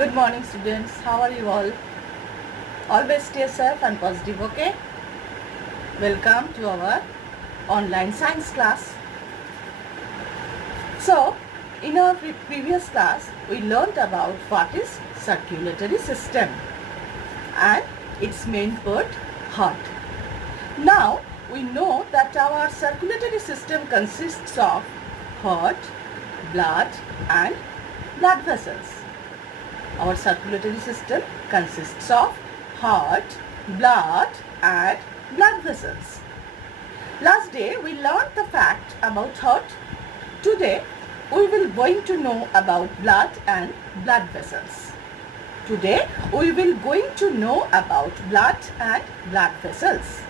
Good morning, students. How are you all? Always stay safe and positive, okay? Welcome to our online science class. So, in our previous class, we learnt about what is circulatory system and its main part, heart. Now, we know that our circulatory system consists of heart, blood and blood vessels. Our circulatory system consists of heart, blood and blood vessels. Last day we learned the fact about heart. Today we will going to know about blood and blood vessels. Today we will going to know about blood and blood vessels.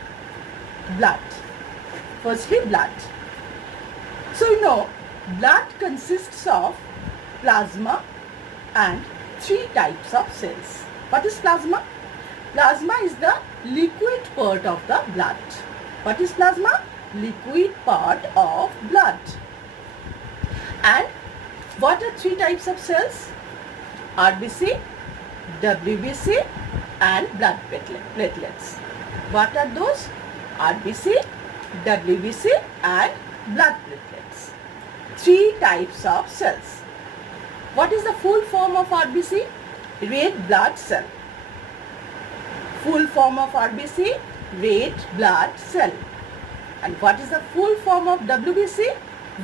Blood. Firstly, blood. So you know, blood consists of plasma and three types of cells. What is plasma? Plasma is the liquid part of the blood. What is plasma? Liquid part of blood. And what are three types of cells? RBC, WBC and blood platelets. What are those? RBC, WBC and blood platelets. Three types of cells. What is the full form of RBC? Red blood cell. Full form of RBC? Red blood cell. And what is the full form of WBC?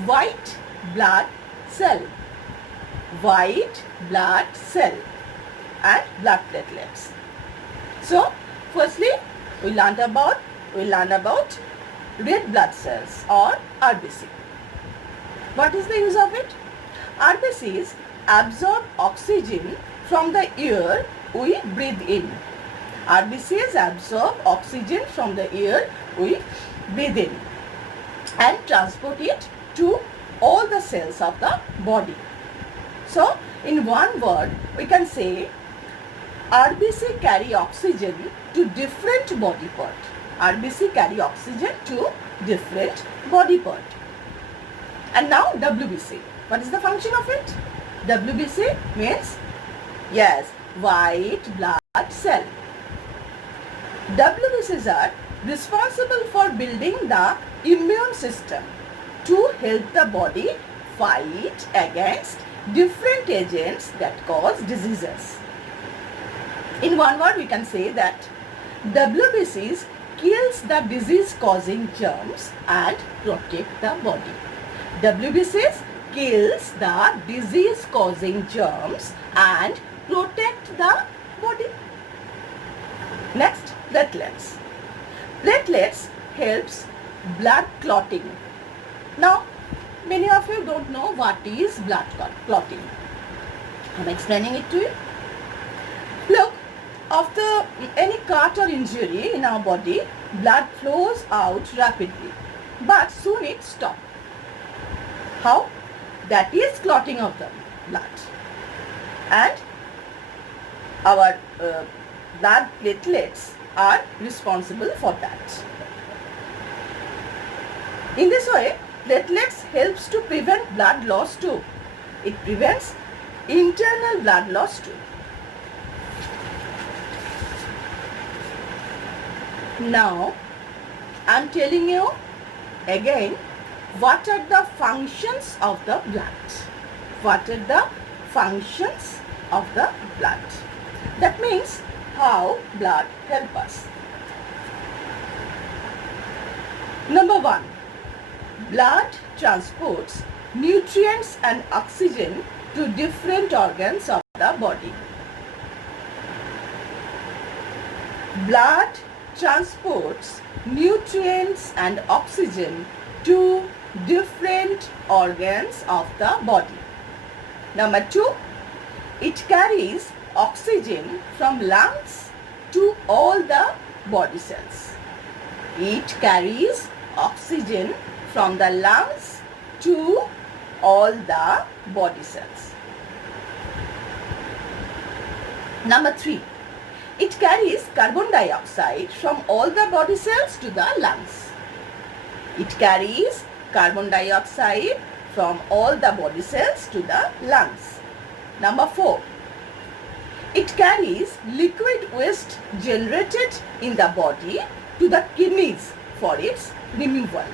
White blood cell. White blood cell and blood platelets. So, firstly, we learned about red blood cells or RBC. What is the use of it? RBCs absorb oxygen from the air we breathe in. RBCs absorb oxygen from the air we breathe in and transport it to all the cells of the body. So, in one word, we can say RBC carry oxygen to different body part. RBC carry oxygen to different body part. And now WBC. What is the function of it? WBC means, yes, white blood cell. WBCs are responsible for building the immune system to help the body fight against different agents that cause diseases. In one word, we can say that WBCs kills the disease-causing germs and protect the body. WBCs kills the disease-causing germs and protect the body. Next, platelets. Platelets helps blood clotting. Now, many of you don't know what is blood clotting. I'm explaining it to you. Look, after any cut or injury in our body, blood flows out rapidly, but soon it stops. How? That is clotting of the blood. And our blood platelets are responsible for that. In this way, platelets helps to prevent blood loss too. It prevents internal blood loss too. Now, I am telling you again what are the functions of the blood. What are the functions of the blood? That means how blood helps us. Number 1. Blood transports nutrients and oxygen to different organs of the body. Blood transports nutrients and oxygen to different organs of the body. Number 2, it carries oxygen from lungs to all the body cells. It carries oxygen from the lungs to all the body cells. Number 3, it carries carbon dioxide from all the body cells to the lungs. It carries carbon dioxide from all the body cells to the lungs. Number 4, It carries liquid waste generated in the body to the kidneys for its removal.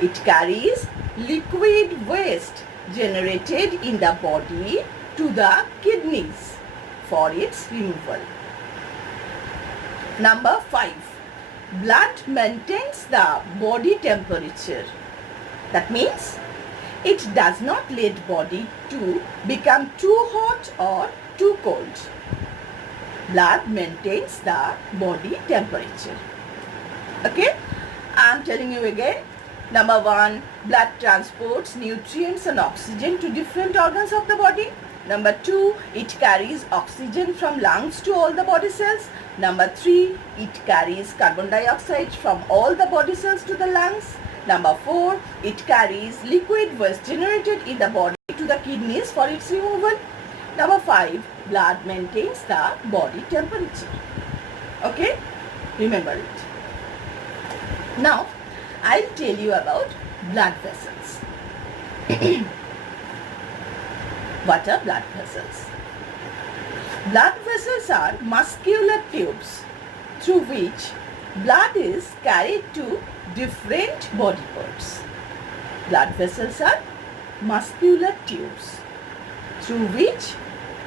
It carries liquid waste generated in the body to the kidneys for its removal. Number 5. Blood maintains the body temperature. That means it does not let body to become too hot or too cold. Blood maintains the body temperature. Okay, I am telling you again. Number 1, blood transports nutrients and oxygen to different organs of the body. Number 2, it carries oxygen from lungs to all the body cells. Number 3, it carries carbon dioxide from all the body cells to the lungs. Number 4, it carries liquid waste generated in the body to the kidneys for its removal. Number 5, blood maintains the body temperature. Okay, remember it. Now, I'll tell you about blood vessels. What are blood vessels? Blood vessels are muscular tubes through which blood is carried to different body parts. Blood vessels are muscular tubes through which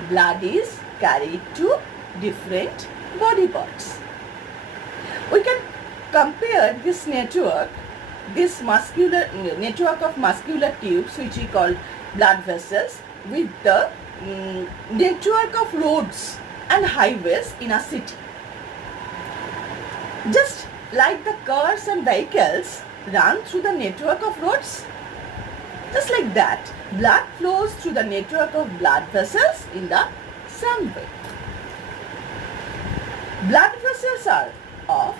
blood is carried to different body parts. We can compare this network, this muscular network of muscular tubes, which we call blood vessels, with the network of roads and highways in a city. Just like the cars and vehicles run through the network of roads, just like that, blood flows through the network of blood vessels in the same way. Blood vessels are of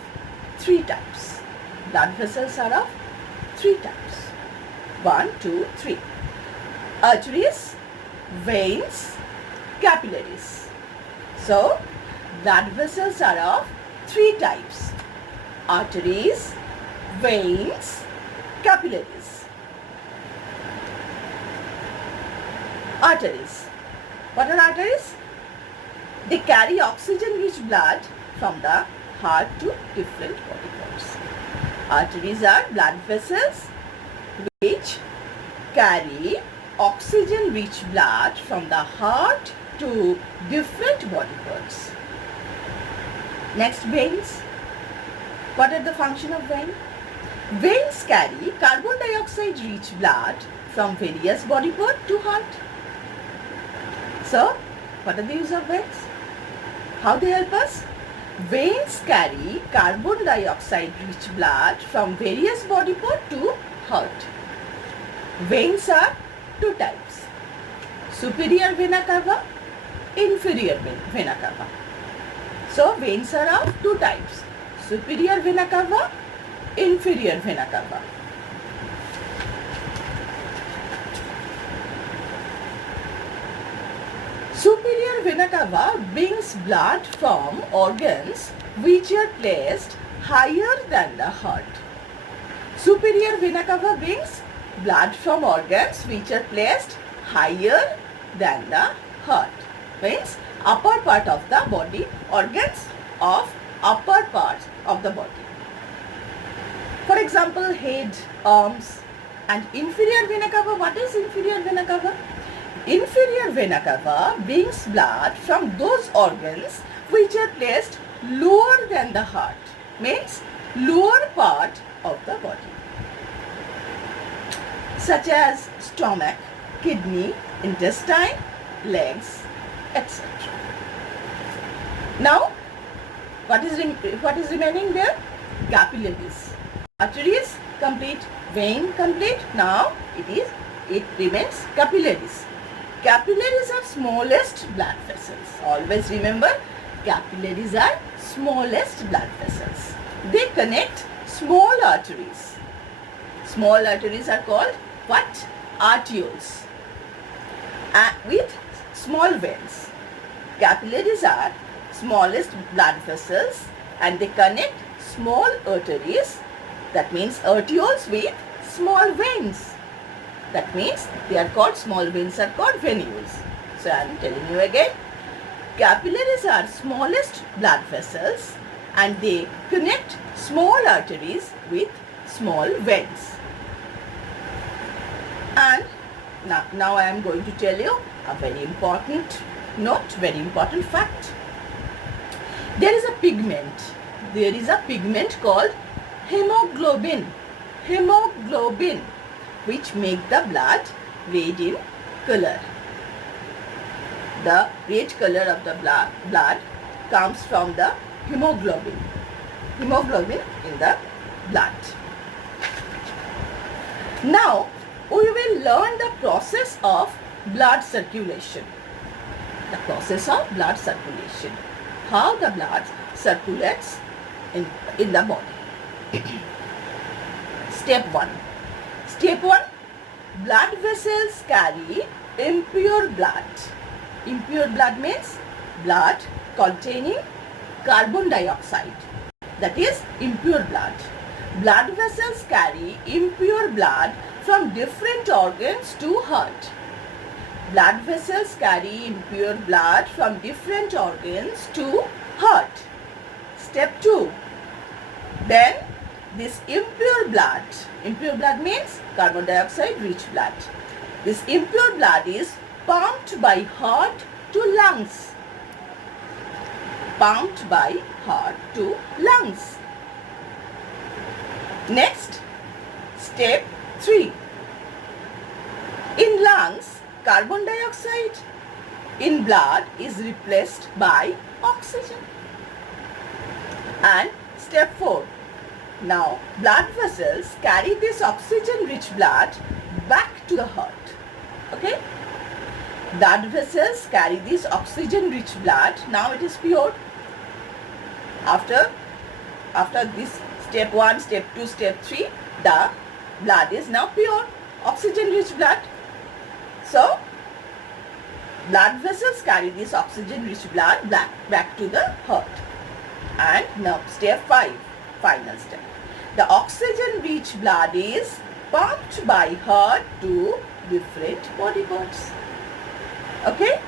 3 types. Blood vessels are of 3 types. 1, 2, 3. Arteries, veins, capillaries. So, blood vessels are of 3 types. Arteries, veins, capillaries. Arteries. What are arteries? They carry oxygen-rich blood from the heart to different body parts. Arteries are blood vessels which carry oxygen-rich blood from the heart to different body parts. Next, veins. What are the function of vein? Veins carry carbon dioxide-rich blood from various body parts to heart. So, what are the use of veins? How they help us? Veins carry carbon dioxide-rich blood from various body parts to heart. Veins are 2 types. Superior vena cava, inferior vena cava. So, veins are of 2 types. Superior vena cava, inferior vena cava. Superior vena cava brings blood from organs which are placed higher than the heart. Superior vena cava brings blood from organs which are placed higher than the heart. Means upper part of the body, organs of upper parts of the body. For example, head, arms, and inferior vena cava. What is inferior vena cava? Inferior vena cava brings blood from those organs which are placed lower than the heart, means lower part of the body, such as stomach, kidney, intestine, legs, etc. Now, what is remaining there? Capillaries. Arteries complete, vein complete. Now it remains capillaries. Capillaries are smallest blood vessels. Always remember, capillaries are smallest blood vessels. They connect small arteries. Small arteries are called what? Arterioles. With small veins. Capillaries are smallest blood vessels and they connect small arteries. That means arterioles with small veins. That means they are called, small veins are called venules. So I am telling you again, Capillaries are smallest blood vessels and they connect small arteries with small veins. And now I am going to tell you a very important fact. There is a pigment called hemoglobin, which make the blood red in color. The red color of the blood comes from the hemoglobin in the blood. Now we will learn the process of blood circulation. How the blood circulates in the body. Step 1. Blood vessels carry impure blood. Impure blood means blood containing carbon dioxide. That is impure blood. Blood vessels carry impure blood from different organs to heart. Blood vessels carry impure blood from different organs to heart. Step 2. Then this impure blood means carbon dioxide rich blood. This impure blood is pumped by heart to lungs. Next, step 3. In lungs, carbon dioxide in blood is replaced by oxygen. And step 4. Now, blood vessels carry this oxygen-rich blood back to the heart. Okay? Blood vessels carry this oxygen-rich blood. Now it is pure. After this step 1, step 2, step 3, the blood is now pure, oxygen-rich blood. So, blood vessels carry this oxygen-rich blood back to the heart. And now step 5, final step. The oxygen-rich blood is pumped by heart to different body parts. Okay?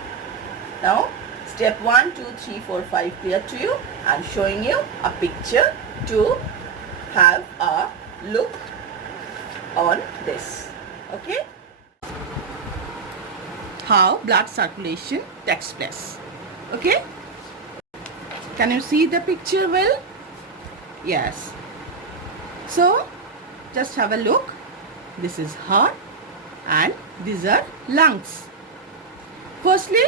Now, step 1, 2, 3, 4, 5 clear to you. I am showing you a picture to have a look on this. Okay? How blood circulation takes place. Okay? Can you see the picture well? Yes. So, just have a look. This is heart and these are lungs. Firstly,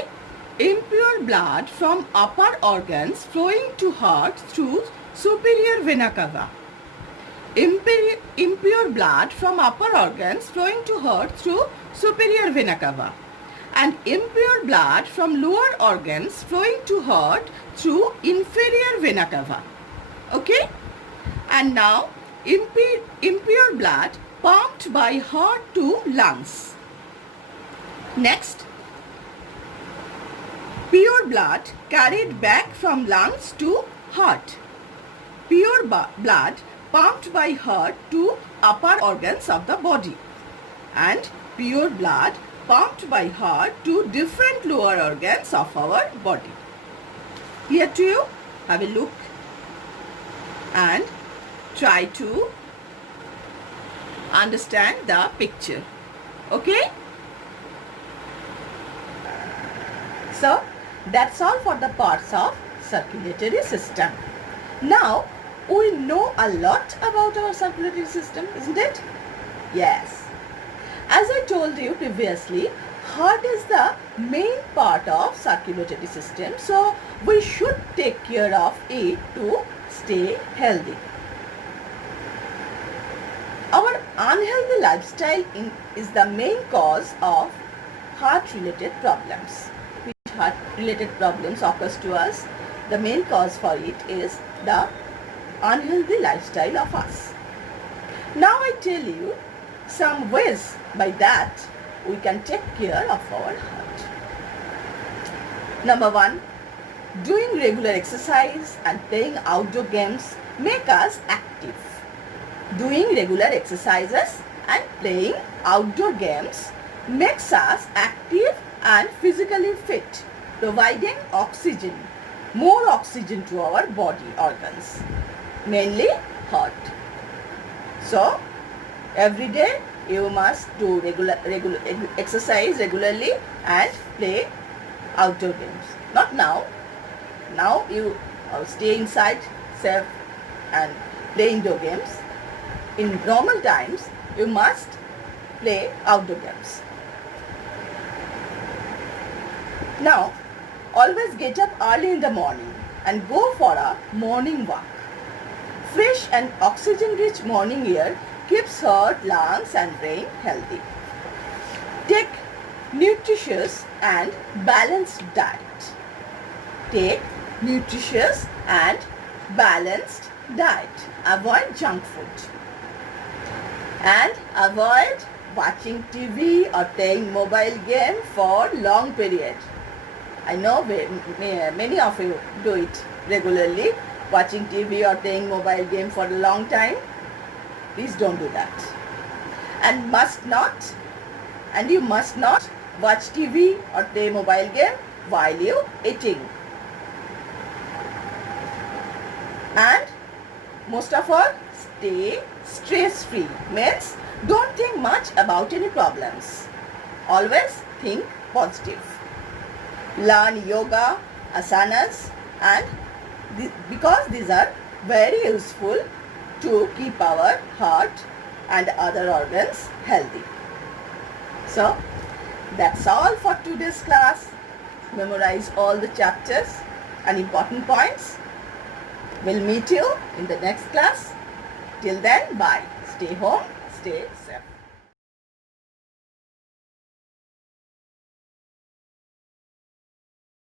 impure blood from upper organs flowing to heart through superior vena cava. Impure blood from upper organs flowing to heart through superior vena cava. And impure blood from lower organs flowing to heart through inferior vena cava. Okay? And now, impure blood pumped by heart to lungs. Next, pure blood carried back from lungs to heart. Pure blood pumped by heart to upper organs of the body. And pure blood pumped by heart to different lower organs of our body. Here to you, have a look and try to understand the picture. Okay? So, that's all for the parts of circulatory system. Now, we know a lot about our circulatory system, isn't it? Yes. As I told you previously, heart is the main part of circulatory system. So, we should take care of it to stay healthy. Our unhealthy lifestyle is the main cause of heart-related problems. Which heart-related problems occurs to us? The main cause for it is the unhealthy lifestyle of us. Now I tell you some ways by that we can take care of our heart. Number 1, doing regular exercise and playing outdoor games make us active. Doing regular exercises and playing outdoor games makes us active and physically fit. providing oxygen, more oxygen to our body organs, mainly heart. So, every day you must do exercise regularly and play outdoor games. Not now. Now you stay inside safe and play indoor games. In normal times, you must play outdoor games. Now, always get up early in the morning and go for a morning walk. Fresh and oxygen-rich morning air keeps heart, lungs and brain healthy. Take nutritious and balanced diet. Take nutritious and balanced diet. Avoid junk food. And avoid watching TV or playing mobile game for long period. I know many of you do it regularly, watching TV or playing mobile game for a long time. Please don't do that. And you must not watch TV or play mobile game while you eating. And most of all, stay stress-free. Means don't think much about any problems. Always think positive. Learn yoga, asanas, and because these are very useful to keep our heart and other organs healthy. So, that's all for today's class. Memorize all the chapters and important points. We'll meet you in the next class. Till then, bye. Stay home, stay safe.